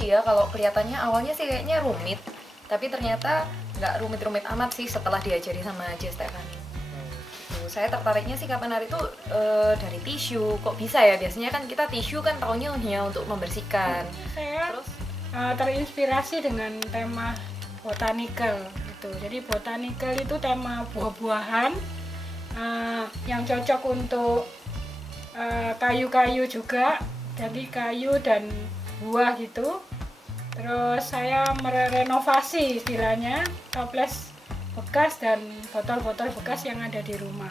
sih ya, kalau kelihatannya awalnya sih kayaknya rumit, tapi ternyata nggak rumit-rumit amat sih setelah diajari sama J. Stefani. Saya tertariknya sih kapan hari itu dari tisu. Kok bisa ya? Biasanya kan kita tisu kan taunya hanya untuk membersihkan. Saya terinspirasi dengan tema botanical gitu. Jadi botanical itu tema buah-buahan yang cocok untuk kayu-kayu juga. Jadi kayu dan buah gitu. Terus saya merenovasi istilahnya toples bekas dan botol-botol bekas yang ada di rumah.